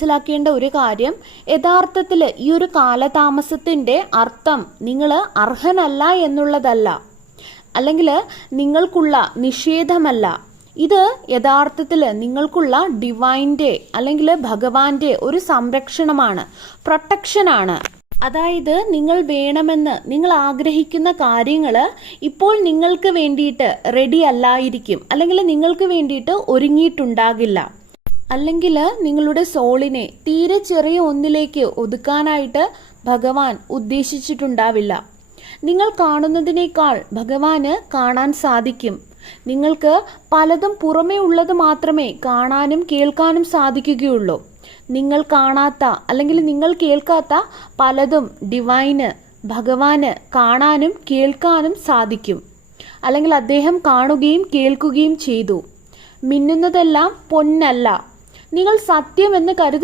മനസ്സിലാക്കേണ്ട ഒരു കാര്യം, യഥാർത്ഥത്തിൽ ഈ ഒരു കാലതാമസത്തിന്റെ അർത്ഥം നിങ്ങൾ അർഹനല്ല എന്നുള്ളതല്ല, അല്ലെങ്കിൽ നിങ്ങൾക്കുള്ള നിഷേധമല്ല. ഇത് യഥാർത്ഥത്തിൽ നിങ്ങൾക്കുള്ള ഡിവൈൻ്റെ അല്ലെങ്കിൽ ഭഗവാന്റെ ഒരു സംരക്ഷണമാണ്, പ്രൊട്ടക്ഷനാണ്. അതായത് നിങ്ങൾ വേണമെന്ന് നിങ്ങൾ ആഗ്രഹിക്കുന്ന കാര്യങ്ങൾ ഇപ്പോൾ നിങ്ങൾക്ക് വേണ്ടിയിട്ട് റെഡി അല്ലായിരിക്കും, അല്ലെങ്കിൽ നിങ്ങൾക്ക് വേണ്ടിയിട്ട് ഒരുങ്ങിയിട്ടുണ്ടാകില്ല, അല്ലെങ്കിൽ നിങ്ങളുടെ സോളിനെ തീരെ ചെറിയ ഒന്നിലേക്ക് ഒതുക്കാനായിട്ട് ഭഗവാൻ ഉദ്ദേശിച്ചിട്ടുണ്ടാവില്ല. നിങ്ങൾ കാണുന്നതിനേക്കാൾ ഭഗവാന് കാണാൻ സാധിക്കും. നിങ്ങൾക്ക് പലതും പുറമേ ഉള്ളത് മാത്രമേ കാണാനും കേൾക്കാനും സാധിക്കുകയുള്ളൂ. നിങ്ങൾ കാണാത്ത അല്ലെങ്കിൽ നിങ്ങൾ കേൾക്കാത്ത പലതും ഡിവൈന് ഭഗവാന് കാണാനും കേൾക്കാനും സാധിക്കും, അല്ലെങ്കിൽ അദ്ദേഹം കാണുകയും കേൾക്കുകയും ചെയ്തു. മിന്നുന്നതെല്ലാം പൊന്നല്ല. നിങ്ങൾ സത്യമെന്ന് കരുതുന്ന